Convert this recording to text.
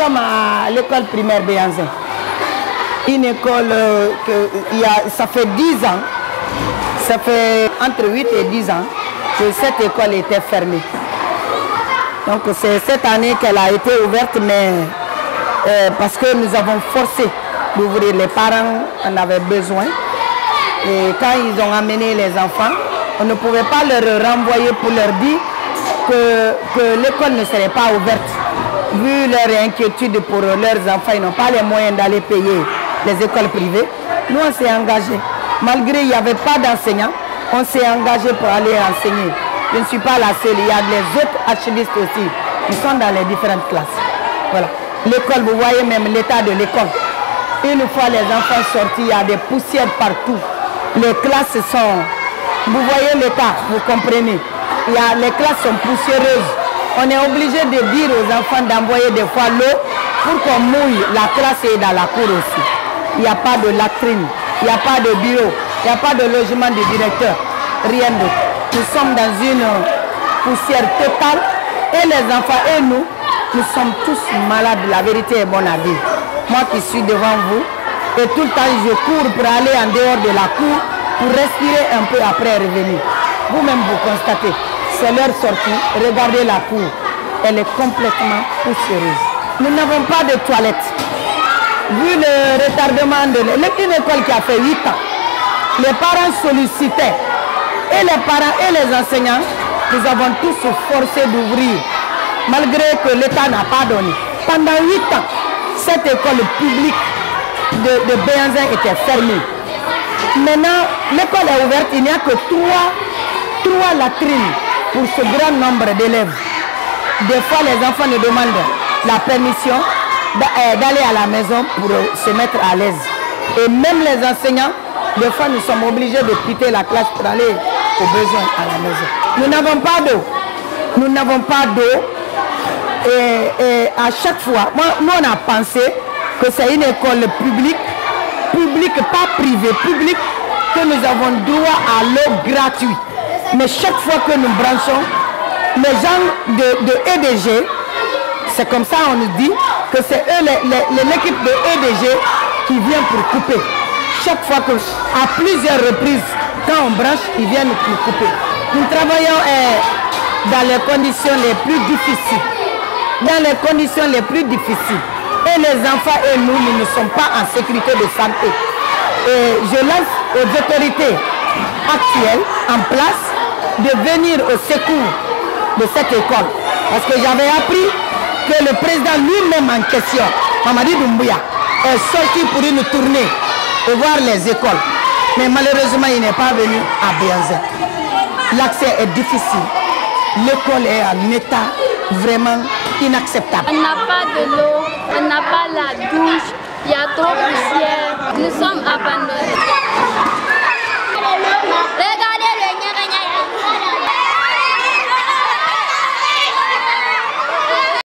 sommes à l'école primaire Béanzin. Une école ça fait 10 ans, ça fait entre 8 et 10 ans que cette école était fermée. Donc c'est cette année qu'elle a été ouverte, mais parce que nous avons forcé d'ouvrir. Les parents en avaient besoin. Et quand ils ont amené les enfants, on ne pouvait pas leur renvoyer pour leur dire que l'école ne serait pas ouverte. Vu leur inquiétude pour leurs enfants, ils n'ont pas les moyens d'aller payer les écoles privées. Nous, on s'est engagés. Malgré qu'il n'y avait pas d'enseignants, on s'est engagés pour aller enseigner. Je ne suis pas la seule, il y a les autres archivistes aussi qui sont dans les différentes classes. Voilà. L'école, vous voyez même l'état de l'école. Une fois les enfants sortis, il y a des poussières partout. Les classes sont... Vous voyez l'état, vous comprenez. Les classes sont poussiéreuses. On est obligé de dire aux enfants d'envoyer des fois l'eau pour qu'on mouille la classe et dans la cour aussi. Il n'y a pas de latrine, il n'y a pas de bureau, il n'y a pas de logement du directeur, rien d'autre. Nous sommes dans une poussière totale et les enfants et nous sommes tous malades. La vérité est bonne à dire. Moi qui suis devant vous, et tout le temps je cours pour aller en dehors de la cour pour respirer un peu après revenir. Vous-même vous constatez, c'est leur sortie, regardez la cour, elle est complètement poussiéreuse. Nous n'avons pas de toilettes. Vu le retardement de une école qui a fait 8 ans, les parents sollicitaient, et les parents et les enseignants, nous avons tous forcé d'ouvrir, malgré que l'État n'a pas donné. Pendant 8 ans, cette école publique de Béanzin était fermée. Maintenant, l'école est ouverte, il n'y a que 3 latrines pour ce grand nombre d'élèves. Des fois, les enfants nous demandent la permission d'aller à la maison pour se mettre à l'aise. Et même les enseignants, des fois, nous sommes obligés de quitter la classe pour aller aux besoins à la maison. Nous n'avons pas d'eau. Nous n'avons pas d'eau. Et à chaque fois, nous on a pensé que c'est une école publique, pas privée, publique, que nous avons droit à l'eau gratuite. Mais chaque fois que nous branchons, les gens de EDG, c'est comme ça on nous dit que c'est eux, l'équipe de EDG qui vient pour couper. Chaque fois que, à plusieurs reprises, quand on branche, ils viennent pour couper. Nous travaillons dans les conditions les plus difficiles. Dans les conditions les plus difficiles. Et les enfants et nous ne sommes pas en sécurité de santé. Et je lance aux autorités actuelles en place de venir au secours de cette école. Parce que j'avais appris que le président lui-même en question, Mamadi Doumbouya, est sorti pour une tournée pour voir les écoles. Mais malheureusement, il n'est pas venu à Béanzin. L'accès est difficile. L'école est en état vraiment inacceptable. On n'a pas de l'eau, on n'a pas la douche, il y a trop de poussière. Nous sommes abandonnés.